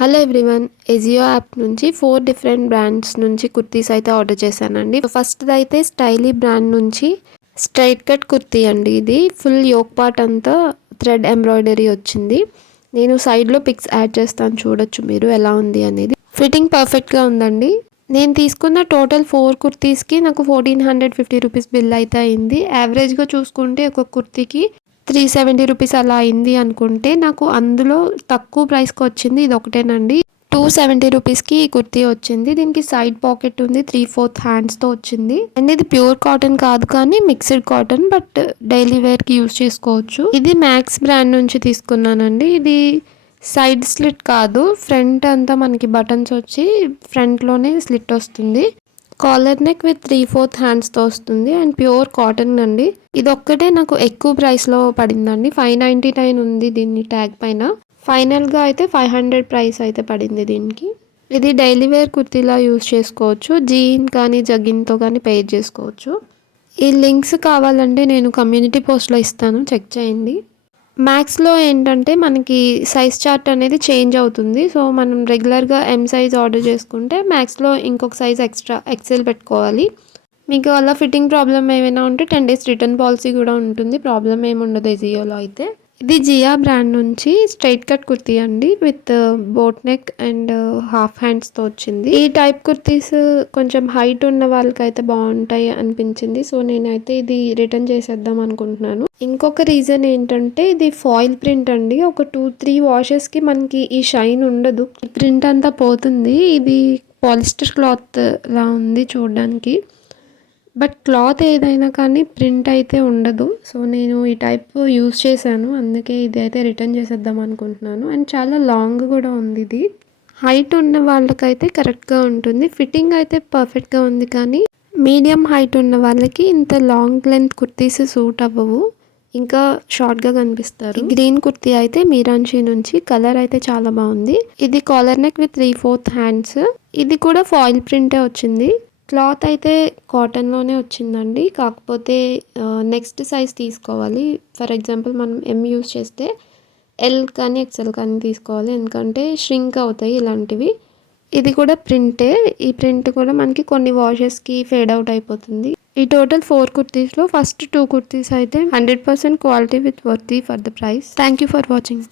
Hello everyone, Ajio app నుంచి 4 different brands నుంచి కుర్తీస్ అయితే ఆర్డర్ చేశానండి. ఫస్ట్ది అయితే స్టైలీ బ్రాండ్ నుంచి స్ట్రైట్ కట్ కుర్తీ అండి. ఇది ఫుల్ యోక్ పార్ట్ అంతా థ్రెడ్ ఎంబ్రాయిడరీ వచ్చింది. నేను సైడ్లో పిక్స్ యాడ్ చేస్తాను, చూడొచ్చు మీరు ఎలా ఉంది అనేది. ఫిట్టింగ్ పర్ఫెక్ట్గా ఉందండి. నేను తీసుకున్న టోటల్ 4 కుర్తీస్కి నాకు 1450 రూపీస్ బిల్ అయితే అయింది. యావరేజ్గా చూసుకుంటే ఒక కుర్తీకి 370 రూపీస్ అలా అయింది అనుకుంటే, నాకు అందులో తక్కువ ప్రైస్కి వచ్చింది ఇది ఒకటేనండి. 270 రూపీస్కి ఈ కుర్తీ వచ్చింది. దీనికి సైడ్ పాకెట్ ఉంది, 3/4 హ్యాండ్స్తో వచ్చింది. అండ్ ఇది ప్యూర్ కాటన్ కాదు, కానీ మిక్స్డ్ కాటన్, బట్ డైలీ వేర్కి యూస్ చేసుకోవచ్చు. ఇది మ్యాక్స్ బ్రాండ్ నుంచి తీసుకున్నానండి. ఇది సైడ్ స్లిట్ కాదు, ఫ్రంట్ అంతా మనకి బటన్స్ వచ్చి ఫ్రంట్లోనే స్లిట్ వస్తుంది. కాలర్ నెక్ విత్ 3/4 హ్యాండ్స్తో వస్తుంది అండ్ ప్యూర్ కాటన్ అండి. ఇది ఒక్కటే నాకు ఎక్కువ ప్రైస్లో పడిందండి. 599 ఉంది దీన్ని ట్యాగ్ పైన. ఫైనల్గా అయితే 500 ప్రైస్ అయితే పడింది దీనికి. ఇది డైలీ వేర్ కుర్తీలా యూస్ చేసుకోవచ్చు. జీన్ కానీ జగ్గిన్తో కానీ పెయిర్ చేసుకోవచ్చు. ఈ లింక్స్ కావాలంటే నేను కమ్యూనిటీ పోస్ట్లో ఇస్తాను, చెక్ చేయండి. మ్యాక్స్లో ఏంటంటే మనకి సైజ్ చార్ట్ అనేది చేంజ్ అవుతుంది. సో మనం రెగ్యులర్గా ఎం సైజ్ ఆర్డర్ చేసుకుంటే మ్యాక్స్లో ఇంకొక సైజ్ ఎక్స్ట్రా ఎక్సెల్ పెట్టుకోవాలి. మీకు అలా ఫిట్టింగ్ ప్రాబ్లమ్ ఏమైనా ఉంటే 10 days రిటర్న్ పాలసీ కూడా ఉంటుంది. ప్రాబ్లం ఏమి ఉండదు ఎజియోలో అయితే. ఇది జియా బ్రాండ్ నుంచి స్ట్రైట్ కట్ కుర్తీ అండి, with boat neck and half హ్యాండ్స్తో వచ్చింది. ఈ టైప్ కుర్తీస్ కొంచెం హైట్ ఉన్న వాళ్ళకైతే బాగుంటాయి అనిపించింది. సో నేనైతే ఇది రిటర్న్ చేసేద్దాం అనుకుంటున్నాను. ఇంకొక రీజన్ ఏంటంటే ఇది ఫాయిల్ ప్రింట్ అండి. ఒక 2-3 వాషెస్కి మనకి ఈ షైన్ ఉండదు, ప్రింట్ అంతా పోతుంది. ఇది పాలిస్టర్ క్లాత్ లా ఉంది చూడడానికి, బట్ క్లాత్ ఏదైనా కానీ ప్రింట్ అయితే ఉండదు. సో నేను ఈ టైప్ యూస్ చేశాను, అందుకే ఇది అయితే రిటర్న్ చేసేద్దాం అనుకుంటున్నాను. అండ్ చాలా లాంగ్ కూడా ఉంది. ఇది హైట్ ఉన్న వాళ్ళకైతే కరెక్ట్గా ఉంటుంది. ఫిట్టింగ్ అయితే పర్ఫెక్ట్గా ఉంది, కానీ మీడియం హైట్ ఉన్న వాళ్ళకి ఇంత లాంగ్ లెంత్ కుర్తీస్ సూట్ అవ్వవు, ఇంకా షార్ట్గా కనిపిస్తారు. గ్రీన్ కుర్తీ అయితే మీరాన్షి నుంచి. కలర్ అయితే చాలా బాగుంది. ఇది కాలర్ నెక్ విత్ 3/4 హ్యాండ్స్. ఇది కూడా ఫాయిల్ ప్రింటే వచ్చింది. క్లాత్ అయితే కాటన్లోనే వచ్చిందండి, కాకపోతే నెక్స్ట్ సైజ్ తీసుకోవాలి. ఫర్ ఎగ్జాంపుల్ మనం ఎం యూస్ చేస్తే ఎల్ కానీ ఎక్సెల్ కానీ తీసుకోవాలి, ఎందుకంటే ష్రింక్ అవుతాయి ఇలాంటివి. ఇది కూడా ప్రింటే. ఈ ప్రింట్ కూడా మనకి కొన్ని వాషెస్కి ఫేడ్ అవుట్ అయిపోతుంది. ఈ టోటల్ 4 కుర్తీస్లో ఫస్ట్ 2 కుర్తీస్ అయితే 100% quality with worthy for the price. Thank you for watching.